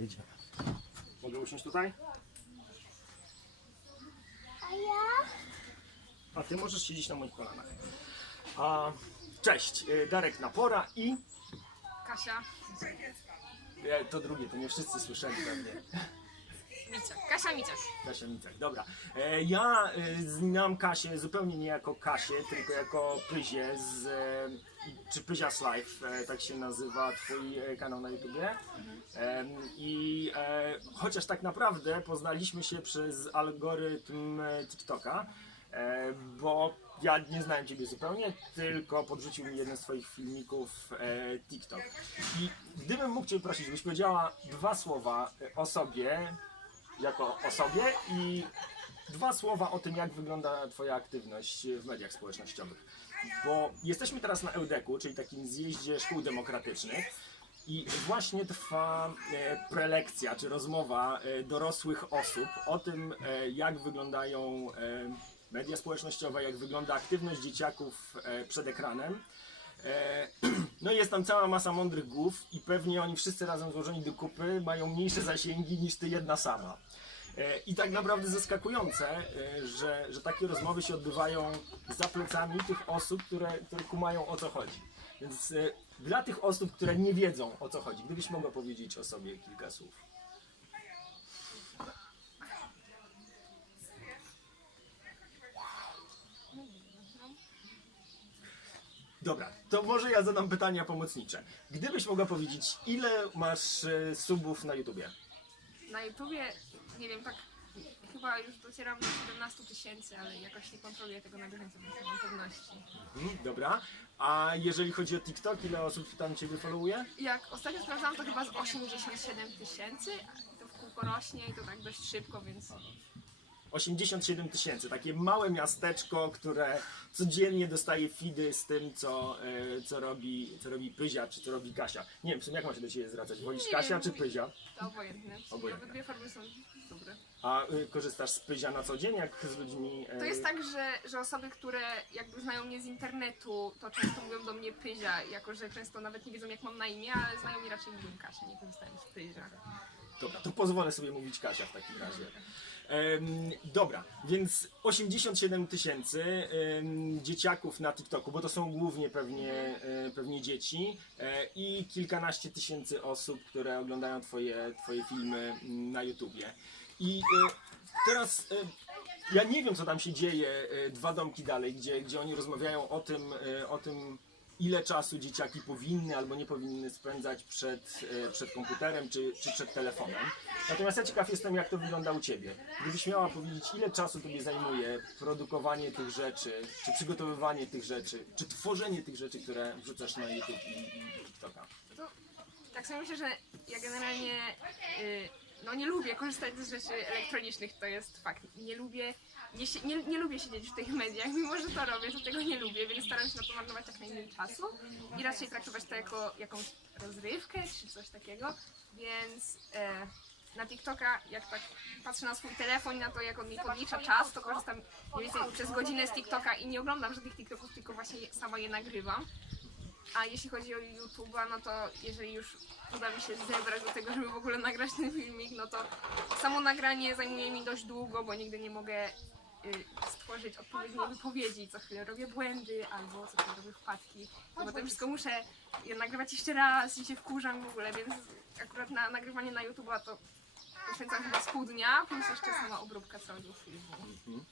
Jedziemy. Mogę usiąść tutaj? A ja? A ty możesz siedzieć na moich kolanach. A, cześć, y, Darek Napora i Kasia. e, to drugie, to nie wszyscy słyszeli pewnie. Kasia Miciak. Kasia Micak, dobra. E, ja e, znam Kasię zupełnie nie jako Kasię, tylko jako Pyzię z e, czy Pyzia's Life, e, tak się nazywa twój e, kanał na YouTubie. E, I e, chociaż tak naprawdę poznaliśmy się przez algorytm e, TikToka, e, bo ja nie znałem ciebie zupełnie, tylko podrzucił mi jeden z twoich filmików e, TikTok. I gdybym mógł cię prosić, żebyś powiedziała dwa słowa e, o sobie, jako osobie i dwa słowa o tym, jak wygląda Twoja aktywność w mediach społecznościowych. Bo jesteśmy teraz na Eudeku, czyli takim zjeździe szkół demokratycznych. I właśnie trwa e, prelekcja, czy rozmowa e, dorosłych osób o tym, e, jak wyglądają media społecznościowe, jak wygląda aktywność dzieciaków przed ekranem. E, No jest tam cała masa mądrych głów i pewnie oni wszyscy razem złożeni do kupy mają mniejsze zasięgi niż ty jedna sama. E, I tak naprawdę zaskakujące, e, że, że takie rozmowy się odbywają za plecami tych osób, które, które kumają o co chodzi. Więc dla tych osób, które nie wiedzą o co chodzi, gdybyś mogła powiedzieć o sobie kilka słów. Dobra, to może ja zadam pytania pomocnicze. Gdybyś mogła powiedzieć, ile masz e, subów na YouTubie? Na YouTubie, nie wiem, tak chyba już docieram do 17 tysięcy, ale jakoś nie kontroluję tego na bieżąco, więc nie mam pewności. Mhm, dobra. A jeżeli chodzi o TikTok, ile osób tam Ciebie followuje? Jak ostatnio sprawdzałam, to chyba z 87 tysięcy. To w kółko rośnie i to tak dość szybko, więc 87 tysięcy, takie małe miasteczko, które codziennie dostaje feedy z tym, co, e, co, robi, co robi Pyzia, czy co robi Kasia. Nie wiem, w sumie jak ma się do Ciebie zwracać? Wolisz Nie Kasia wiem. czy Pyzia? to obojętne. Obojętne. Obydwie formy są dobre. A y, korzystasz z Pyzia na co dzień, jak z ludźmi? e, To jest tak, że, że osoby, które jakby znają mnie z internetu, to często mówią do mnie Pyzia, jako że często nawet nie wiedzą jak mam na imię, ale znają mnie raczej mówią Kasia, nie korzystają z Pyzia. Dobra, to pozwolę sobie mówić Kasia w takim razie. Dobra, więc 87 tysięcy dzieciaków na TikToku, bo to są głównie pewnie, e, pewnie dzieci e, i kilkanaście tysięcy osób, które oglądają twoje, twoje filmy mm, na YouTubie. I e, teraz ja nie wiem, co tam się dzieje dwa domki dalej, gdzie, gdzie oni rozmawiają o tym, o tym, ile czasu dzieciaki powinny albo nie powinny spędzać przed, e, przed komputerem czy, czy przed telefonem. Natomiast ja ciekaw jestem, jak to wygląda u Ciebie. Gdybyś miała powiedzieć, ile czasu Tobie zajmuje produkowanie tych rzeczy, czy przygotowywanie tych rzeczy, czy tworzenie tych rzeczy, które wrzucasz na YouTube i, i TikToka. To tak sobie myślę, że ja generalnie y, no nie lubię korzystać z rzeczy elektronicznych, to jest fakt. Nie lubię, nie, nie, nie lubię siedzieć w tych mediach, mimo że to robię, to tego nie lubię, więc staram się na to marnować jak najmniej czasu i raczej traktować to jako jakąś rozrywkę czy coś takiego, więc e, na TikToka, jak tak patrzę na swój telefon i na to, jak on mi podlicza czas, to korzystam mniej więcej przez godzinę z TikToka i nie oglądam żadnych TikToków, tylko właśnie sama je nagrywam. A jeśli chodzi o YouTube'a, no to jeżeli już uda mi się zebrać do tego, żeby w ogóle nagrać ten filmik, no to samo nagranie zajmuje mi dość długo, bo nigdy nie mogę stworzyć odpowiedniej wypowiedzi. Co chwilę robię błędy albo co chwilę robię wpadki. No potem wszystko muszę je nagrywać jeszcze raz i się wkurzam w ogóle, więc akurat na nagrywanie na YouTube'a to poświęcam chyba z pół dnia, plus jeszcze sama obróbka całego filmu.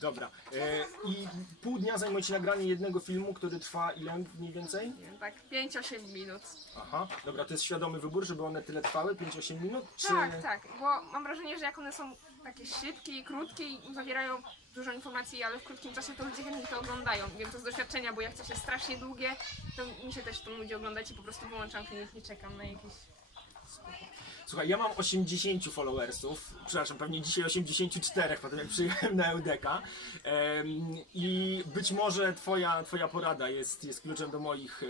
Dobra. E, I pół dnia zajmuje Ci nagranie jednego filmu, który trwa ile mniej więcej? Nie tak 5-8 minut. Aha, dobra, to jest świadomy wybór, żeby one tyle trwały, 5-8 minut? Czy... Tak, tak, bo mam wrażenie, że jak one są takie szybkie i krótkie i zawierają dużo informacji, ale w krótkim czasie to ludzie chętnie to oglądają. Wiem to z doświadczenia, bo jak coś jest strasznie długie, to mi się też to nudzi oglądać i po prostu wyłączam filmik, nie czekam na jakieś... Słuchaj, ja mam 80 followersów, przepraszam, pewnie dzisiaj 84, potem jak przyjechałem na Eudeka i być może twoja, twoja porada jest, jest kluczem do moich,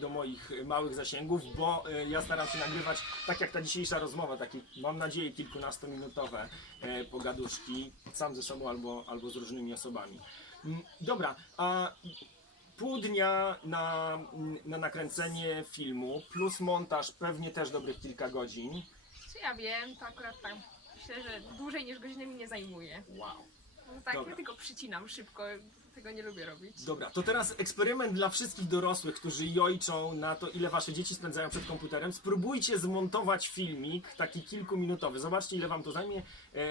do moich małych zasięgów, bo e, ja staram się nagrywać, tak jak ta dzisiejsza rozmowa, takie mam nadzieję kilkunastominutowe e, pogaduszki, sam ze sobą albo, albo z różnymi osobami. Mm, Dobra, a pół dnia na, na nakręcenie filmu, plus montaż pewnie też dobrych kilka godzin. Czy Ja wiem, to akurat tam. Myślę, że dłużej niż godzinę mi nie zajmuje. Wow. No tak, Dobra. ja tylko przycinam szybko, tego nie lubię robić. Dobra, to teraz eksperyment dla wszystkich dorosłych, którzy jojczą na to, ile wasze dzieci spędzają przed komputerem. Spróbujcie zmontować filmik, taki kilkuminutowy. Zobaczcie, ile wam to zajmie. E,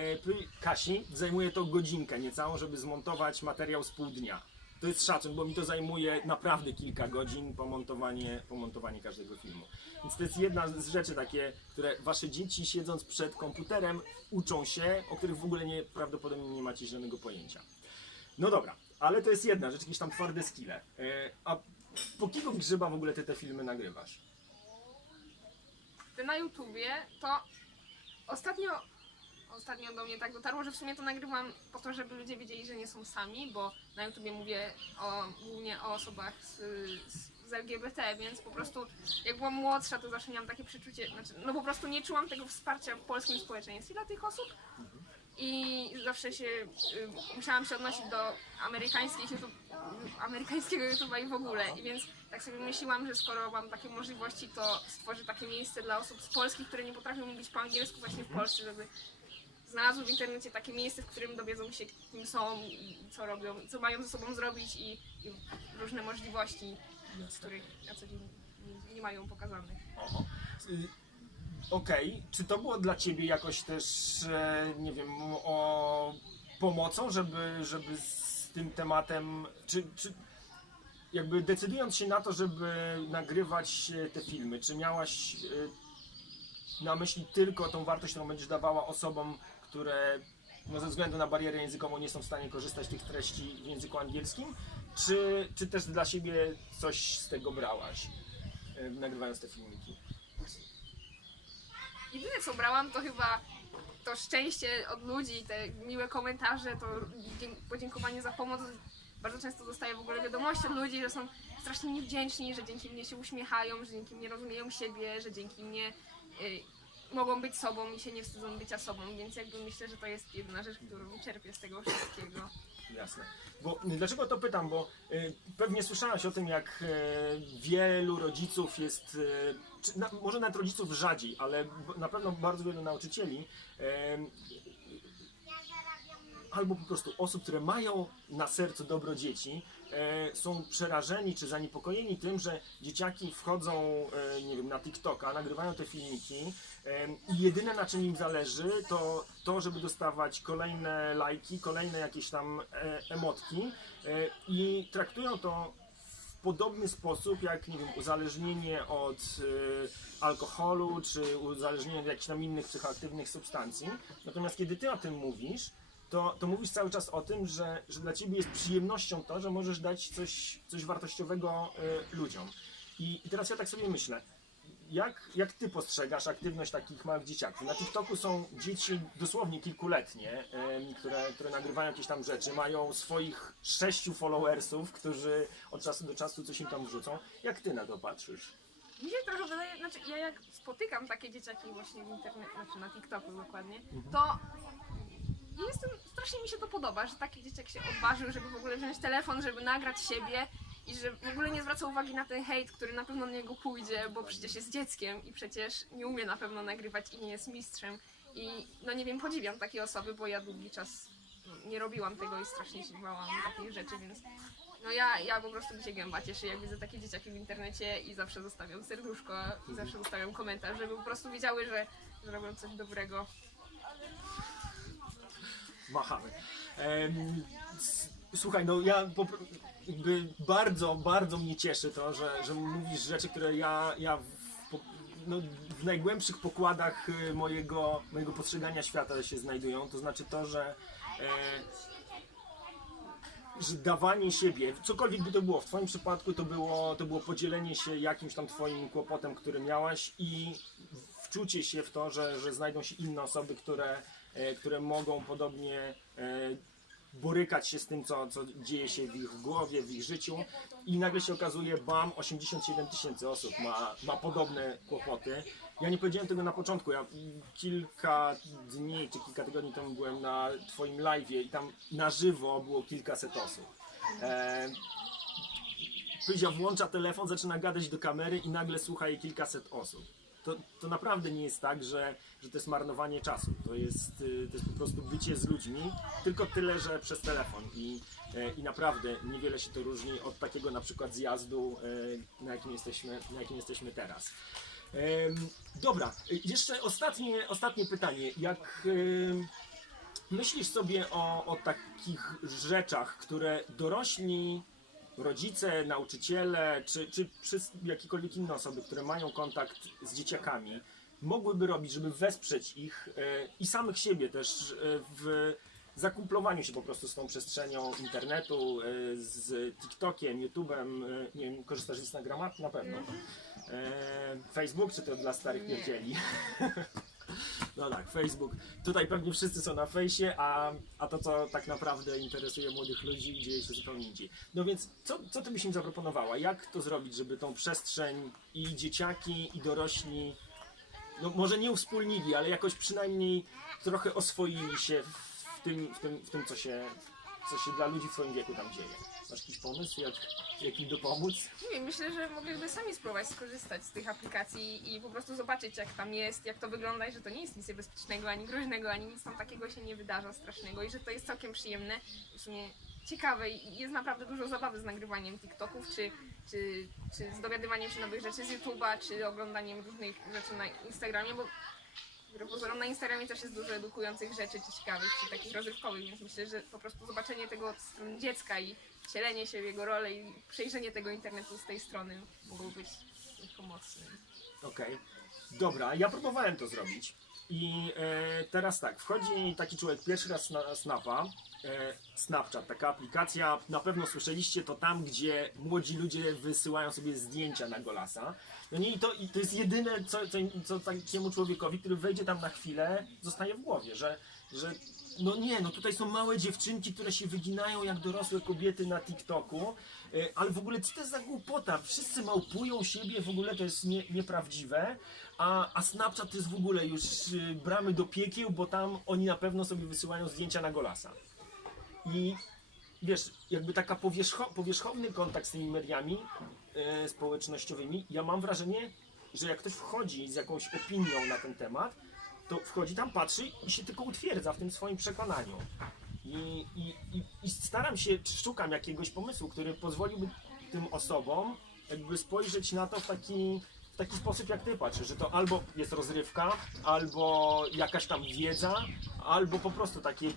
Kasi zajmuje to godzinkę niecałą, żeby zmontować materiał z pół dnia. To jest szacun, bo mi to zajmuje naprawdę kilka godzin pomontowanie, pomontowanie każdego filmu. Więc to jest jedna z rzeczy takie, które wasze dzieci siedząc przed komputerem uczą się, o których w ogóle nie, prawdopodobnie nie macie żadnego pojęcia. No dobra, ale to jest jedna rzecz, jakieś tam twarde skille. E, a po kiego grzyba w ogóle ty te filmy nagrywasz? Ty na YouTubie to ostatnio, ostatnio do mnie tak dotarło, że w sumie to nagrywam po to, żeby ludzie wiedzieli, że nie są sami, bo na YouTubie mówię o, głównie o osobach z, z, z LGBT, więc po prostu jak byłam młodsza, to zawsze miałam takie przeczucie, znaczy, no po prostu nie czułam tego wsparcia w polskim społeczeństwie dla tych osób. I zawsze się y, musiałam się odnosić do amerykańskich YouTube, amerykańskiego YouTube'a i w ogóle. I więc tak sobie myślałam, że skoro mam takie możliwości, to stworzę takie miejsce dla osób z Polski, które nie potrafią mówić po angielsku właśnie w Polsce, żeby znalazły w internecie takie miejsce, w którym dowiedzą się, kim są i co robią, co mają ze sobą zrobić i, i różne możliwości, których na co dzień nie, nie mają pokazanych. Oho. Y, Okej, czy to było dla ciebie jakoś też, e, nie wiem, o pomocą, żeby, żeby z tym tematem, czy, czy jakby decydując się na to, żeby nagrywać e, te filmy, czy miałaś e, na myśli tylko tą wartość, którą będziesz dawała osobom, które no, ze względu na barierę językową nie są w stanie korzystać z tych treści w języku angielskim, czy, czy też dla siebie coś z tego brałaś, e, nagrywając te filmiki? Jedyne co brałam to chyba to szczęście od ludzi, te miłe komentarze, to podziękowanie za pomoc. Bardzo często dostaję w ogóle wiadomości od ludzi, że są strasznie mi wdzięczni, że dzięki mnie się uśmiechają, że dzięki mnie rozumieją siebie, że dzięki mnie y, mogą być sobą i się nie wstydzą bycia sobą, więc jakby myślę, że to jest jedyna rzecz, którą czerpię z tego wszystkiego. Jasne. Bo y, dlaczego to pytam? Bo y, pewnie słyszałaś o tym, jak y, wielu rodziców jest, y, czy, na, może nawet rodziców rzadziej, ale na pewno bardzo wielu nauczycieli y, albo po prostu osób, które mają na sercu dobro dzieci, e, są przerażeni czy zaniepokojeni tym, że dzieciaki wchodzą, e, nie wiem, na TikToka, nagrywają te filmiki e, i jedyne na czym im zależy to to, żeby dostawać kolejne lajki, kolejne jakieś tam e, emotki e, i traktują to w podobny sposób jak, nie wiem, uzależnienie od e, alkoholu czy uzależnienie od jakichś tam innych psychoaktywnych substancji. Natomiast kiedy ty o tym mówisz, to, to mówisz cały czas o tym, że, że dla ciebie jest przyjemnością to, że możesz dać coś, coś wartościowego y, ludziom. I, I teraz ja tak sobie myślę, jak, jak ty postrzegasz aktywność takich małych dzieciaków? Na TikToku są dzieci dosłownie kilkuletnie, em, które, które nagrywają jakieś tam rzeczy, mają swoich sześciu followersów, którzy od czasu do czasu coś im tam wrzucą. Jak ty na to patrzysz? Mi się trochę wydaje, znaczy ja jak spotykam takie dzieciaki właśnie w internecie, znaczy na TikToku dokładnie, to jestem, strasznie mi się to podoba, że taki dzieciak się odważył, żeby w ogóle wziąć telefon, żeby nagrać siebie i że w ogóle nie zwraca uwagi na ten hejt, który na pewno na niego pójdzie, bo przecież jest dzieckiem i przecież nie umie na pewno nagrywać i nie jest mistrzem. I no nie wiem, podziwiam takie osoby, bo ja długi czas nie robiłam tego i strasznie się bałam takich rzeczy, więc no ja, ja po prostu mi się gęba cieszy, jak widzę takie dzieciaki w internecie i zawsze zostawiam serduszko i zawsze zostawiam komentarz, żeby po prostu wiedziały, że, że robią coś dobrego. Machamy. S- słuchaj, no ja po, jakby bardzo, bardzo mnie cieszy to, że, że mówisz rzeczy, które ja, ja w, po, no, w najgłębszych pokładach y, mojego, mojego postrzegania świata się znajdują. To znaczy to, że, e, że dawanie siebie, cokolwiek by to było, w Twoim przypadku to było, to było podzielenie się jakimś tam Twoim kłopotem, który miałaś i wczucie się w to, że, że znajdą się inne osoby, które, e, które mogą podobnie e, borykać się z tym, co, co dzieje się w ich głowie, w ich życiu i nagle się okazuje, bam, 87 tysięcy osób ma, ma podobne kłopoty. Ja nie powiedziałem tego na początku, ja kilka dni czy kilka tygodni temu byłem na twoim live'ie i tam na żywo było kilkaset osób. E, Pyzia włącza telefon, zaczyna gadać do kamery i nagle słucha jej kilkaset osób. To, to naprawdę nie jest tak, że, że to jest marnowanie czasu. To jest, y, to jest po prostu bycie z ludźmi, tylko tyle, że przez telefon. I, e, i naprawdę niewiele się to różni od takiego na przykład zjazdu, e, na jakim jesteśmy, na jakim jesteśmy teraz. Dobra, jeszcze ostatnie, ostatnie pytanie. Jak myślisz sobie o, o takich rzeczach, które dorośli rodzice, nauczyciele, czy, czy jakiekolwiek inne osoby, które mają kontakt z dzieciakami, mogłyby robić, żeby wesprzeć ich e, i samych siebie też e, w zakumplowaniu się po prostu z tą przestrzenią internetu, e, z TikTokiem, YouTube'em, nie wiem, korzystasz z Instagrama? Na pewno. Facebook, czy to dla starych pierdzieli? No tak, Facebook. Tutaj pewnie wszyscy są na fejsie, a, a to, co tak naprawdę interesuje młodych ludzi, dzieje się zupełnie indziej. No więc, co, co ty byś im zaproponowała? Jak to zrobić, żeby tą przestrzeń i dzieciaki, i dorośli, no może nie uwspólnili, ale jakoś przynajmniej trochę oswoili się w tym, w tym, w tym co, się, co się dla ludzi w swoim wieku tam dzieje. Masz jakiś pomysł, jak, jak im dopomóc? Nie wiem, myślę, że mogliby sami spróbować skorzystać z tych aplikacji i po prostu zobaczyć jak tam jest, jak to wygląda i że to nie jest nic niebezpiecznego, ani groźnego, ani nic tam takiego się nie wydarza strasznego i że to jest całkiem przyjemne w sumie ciekawe i jest naprawdę dużo zabawy z nagrywaniem TikToków, czy, czy, czy z dowiadywaniem się nowych rzeczy z YouTube'a, czy oglądaniem różnych rzeczy na Instagramie, bo wbrew na Instagramie też jest dużo edukujących rzeczy, czy ciekawych, czy takich rozrywkowych, więc myślę, że po prostu zobaczenie tego od strony dziecka i wcielenie się w jego rolę i przejrzenie tego internetu z tej strony mogło być pomocne. Okej. Dobra, ja próbowałem to zrobić. I e, teraz tak, wchodzi taki człowiek pierwszy raz na Snapa, e, Snapchat, taka aplikacja, na pewno słyszeliście to tam, gdzie młodzi ludzie wysyłają sobie zdjęcia na Golasa. No nie, i to, i to jest jedyne, co, co, co takiemu człowiekowi, który wejdzie tam na chwilę, zostaje w głowie, że, że no nie, no tutaj są małe dziewczynki, które się wyginają jak dorosłe kobiety na TikToku, e, ale w ogóle co to jest za głupota? Wszyscy małpują siebie, w ogóle to jest nie, nieprawdziwe, a, a Snapchat to jest w ogóle już y, bramy do piekieł, bo tam oni na pewno sobie wysyłają zdjęcia na Golasa. I wiesz, jakby taka powierzcho, powierzchowny kontakt z tymi mediami e, społecznościowymi, ja mam wrażenie, że jak ktoś wchodzi z jakąś opinią na ten temat, to wchodzi tam, patrzy i się tylko utwierdza w tym swoim przekonaniu. I, i, i, i staram się, szukam jakiegoś pomysłu, który pozwoliłby tym osobom jakby spojrzeć na to w taki, taki sposób, jak ty patrzysz, że to albo jest rozrywka, albo jakaś tam wiedza, albo po prostu takie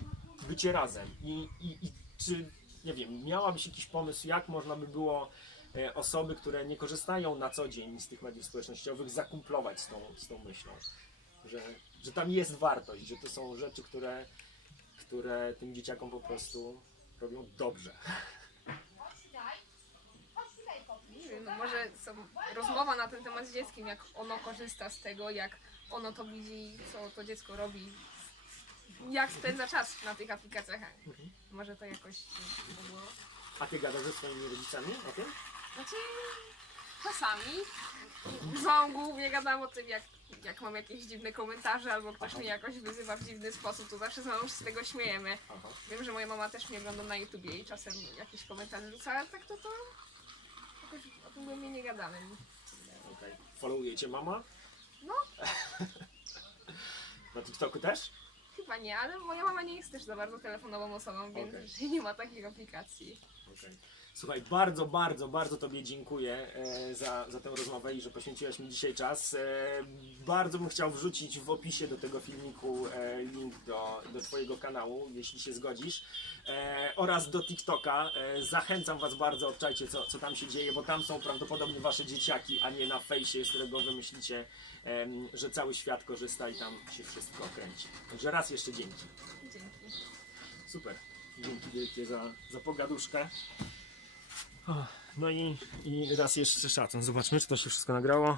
bycie razem. I, i, i czy, nie wiem, miałabyś jakiś pomysł, jak można by było e, osoby, które nie korzystają na co dzień z tych mediów społecznościowych, zakumplować z tą, z tą myślą, że, że tam jest wartość, że to są rzeczy, które, które tym dzieciakom po prostu robią dobrze. Nie wiem, no może są rozmowa na ten temat z dzieckiem, jak ono korzysta z tego, jak ono to widzi, co to dziecko robi, jak spędza czas na tych aplikacjach. Może to jakoś mogło. A ty gadasz ze swoimi rodzicami o tym? Znaczy, czasami. Z małą głównie gadam o tym, jak, jak mam jakieś dziwne komentarze, albo ktoś mnie jakoś wyzywa w dziwny sposób, to zawsze z mamą się z tego śmiejemy. Wiem, że moja mama też mnie ogląda na YouTubie i czasem jakieś komentarze rzuca, ale tak to to jakoś o tym głębiej nie gadamy. Okej. Followujecie mama? No. Na TikToku też? Chyba nie, ale moja mama nie jest też za bardzo telefonową osobą, więc Okej. nie ma takich aplikacji. Okej. Słuchaj, bardzo, bardzo, bardzo Tobie dziękuję e, za, za tę rozmowę i że poświęciłaś mi dzisiaj czas. E, bardzo bym chciał wrzucić w opisie do tego filmiku e, link do, do Twojego kanału, jeśli się zgodzisz, oraz do TikToka. Zachęcam Was bardzo, obczajcie co, co tam się dzieje, bo tam są prawdopodobnie Wasze dzieciaki, a nie na fejsie, z którego Wy myślicie, em, że cały świat korzysta i tam się wszystko kręci. Także raz jeszcze dzięki. Dzięki. Super. Dzięki wielkie za, za pogaduszkę. No i, i raz jeszcze szacun. Zobaczmy, czy to się wszystko nagrało.